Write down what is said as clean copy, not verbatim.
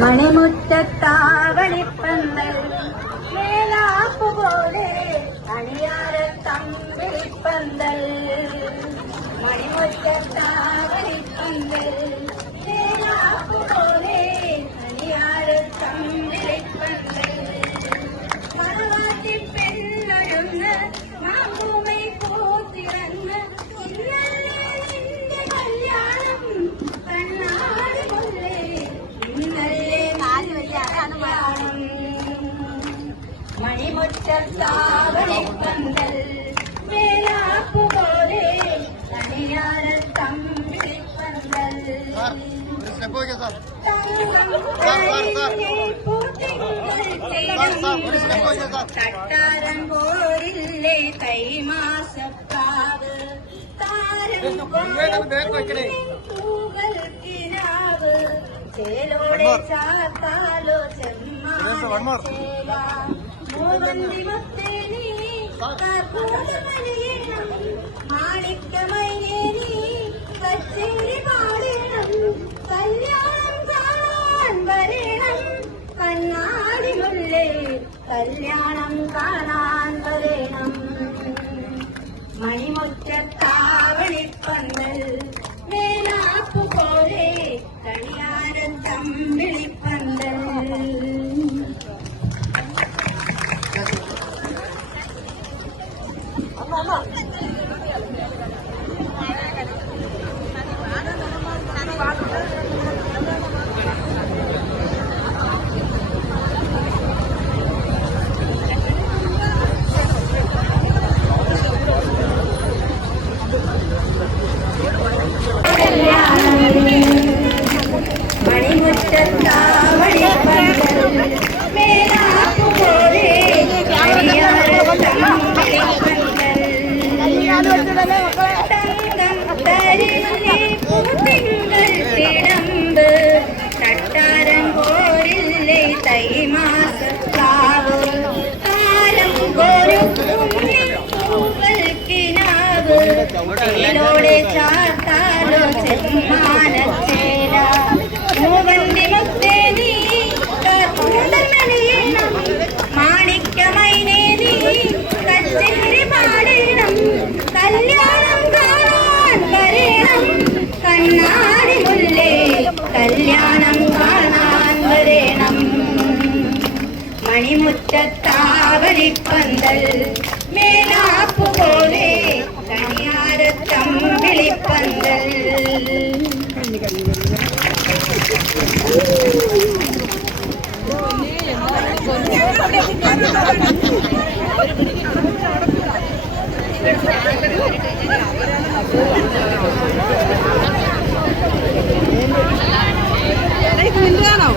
മണിമുറ്റത്താവണിപ്പന്തൽ മേലാപ്പുപോലെ അണിയാരത്തമ്പിളിപ്പന്തൽ മണിമുറ്റത്താവണിപ്പന്തൽ മേലാപ്പുപോലെ അണിയാരത്തമ്പിളിപ്പന്തൽ മറവാട്ടി പെണ്ണൊഴുന്ന് മാമ്പൂമൈ പൂത്തിറന്ന് ഇന്നല്ലേ നിന്റെ കല്യാണം കണ്ണാടി കൊല്ലേ ഇന്നല്ലേ കല്യാണം മണിമുറ്റത്താവണിപ്പന്തൽ മേലാപ്പുപോലെ അണിയാരത്തമ്പിളിപ്പന്തൽ തട്ടാരം പോരില്ലേ കൈമാസക്കാവ് താരം പൂവൽ കിനാവ് ചേലോടെ ചാത്താലോ ചെമ്മാനേല മൂവന്തി മുത്തേനി കർപ്പൂരമണിയണം മാണിക്കമൈനേനി കച്ചേരി പാടണം കല്യാണം കാണാൻ വരണം കണ്ണാടി മുല്ലേ കല്യാണം കാണാൻ വരണം മണിമുറ്റത്താവണിപ്പന്തൽ മേലാപ്പുപോലെ കണിയാരത്തമ്പിളിപ്പന്തൽ തട്ടാരം പോരില്ലേ തൈമാസക്കാവ് താരം കിനാവ് ചേലോടെ ചാത്താലോ ചെമ്മാനച്ചേല മൂവന്തി മുത്തേനി കർപ്പൂരമണിയണം മാണിക്കമൈനേനി കച്ചേരി പാടണം കല്യാണം കാണാൻ വരണം കണ്ണാടി മുല്ലേ കല്യാണം കാണാൻ വരണം മണിമുറ്റത്താവണിപ്പന്തൽ മേലാപ്പുപോലെ കണിയാരത്തമ്പിളിപ്പന്തൽ നിന്റെയാണോ?